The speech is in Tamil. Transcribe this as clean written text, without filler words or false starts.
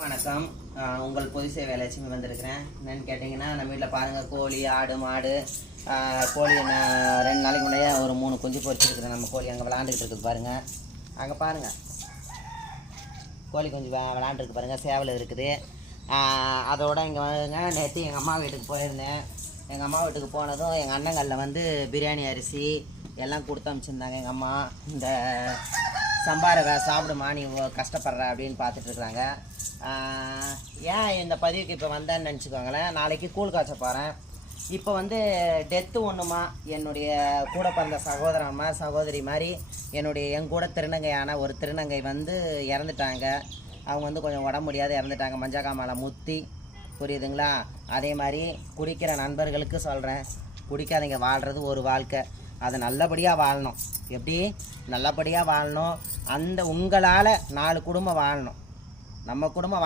வணக்கம். உங்கள் பொது சேவை லட்சுமி வந்திருக்கிறேன். என்னென்னு கேட்டிங்கன்னா, நம்ம வீட்டில் பாருங்கள், கோழி, ஆடு, மாடு. கோழி 2 நாளைக்கு முன்னாடியே ஒரு 3 குஞ்சு பொறிச்சிருக்குது. நம்ம கோழி அங்கே விளாண்டுக்கிட்டு இருக்குது பாருங்கள். அங்கே பாருங்கள், கோழி குஞ்சு விளாண்டுருக்கு பாருங்கள். சேவல் இருக்குது. அதோட இங்கே வந்துங்க, நேற்று எங்கள் அம்மா வீட்டுக்கு போயிருந்தேன். எங்கள் அம்மா வீட்டுக்கு போனதும் எங்கள் அண்ணங்களில் வந்து பிரியாணி அரிசி எல்லாம் கொடுத்து அனுப்பிச்சிருந்தாங்க. எங்கள் அம்மா இந்த சம்பாரை சாப்பிடுமா, நீ கஷ்டப்படுற அப்படின்னு பார்த்துட்ருக்குறாங்க. ஏன் இந்த பதிவுக்கு இப்போ வந்தேன்னு நினச்சிக்கோங்களேன். நாளைக்கு கூழ் காய்ச்ச போகிறேன். இப்போ வந்து டெத்து ஒன்றுமா, என்னுடைய கூட பிறந்த சகோதரி மாதிரி என் கூட திருநங்கையான ஒரு திருநங்கை வந்து இறந்துட்டாங்க. அவங்க வந்து கொஞ்சம் உடம்பு முடியாது இறந்துட்டாங்க. மஞ்சக்காமலை முத்தி, புரியுதுங்களா? அதே மாதிரி குடிக்கிற நண்பர்களுக்கு சொல்கிறேன், குடிக்காதீங்க. வாழ்கிறது ஒரு வாழ்க்கை, அதை நல்லபடியாக வாழணும். எப்படி நல்லபடியாக வாழணும்? அந்த உங்களால் 4 குடும்பம் வாழணும். நம்ம குடும்பம்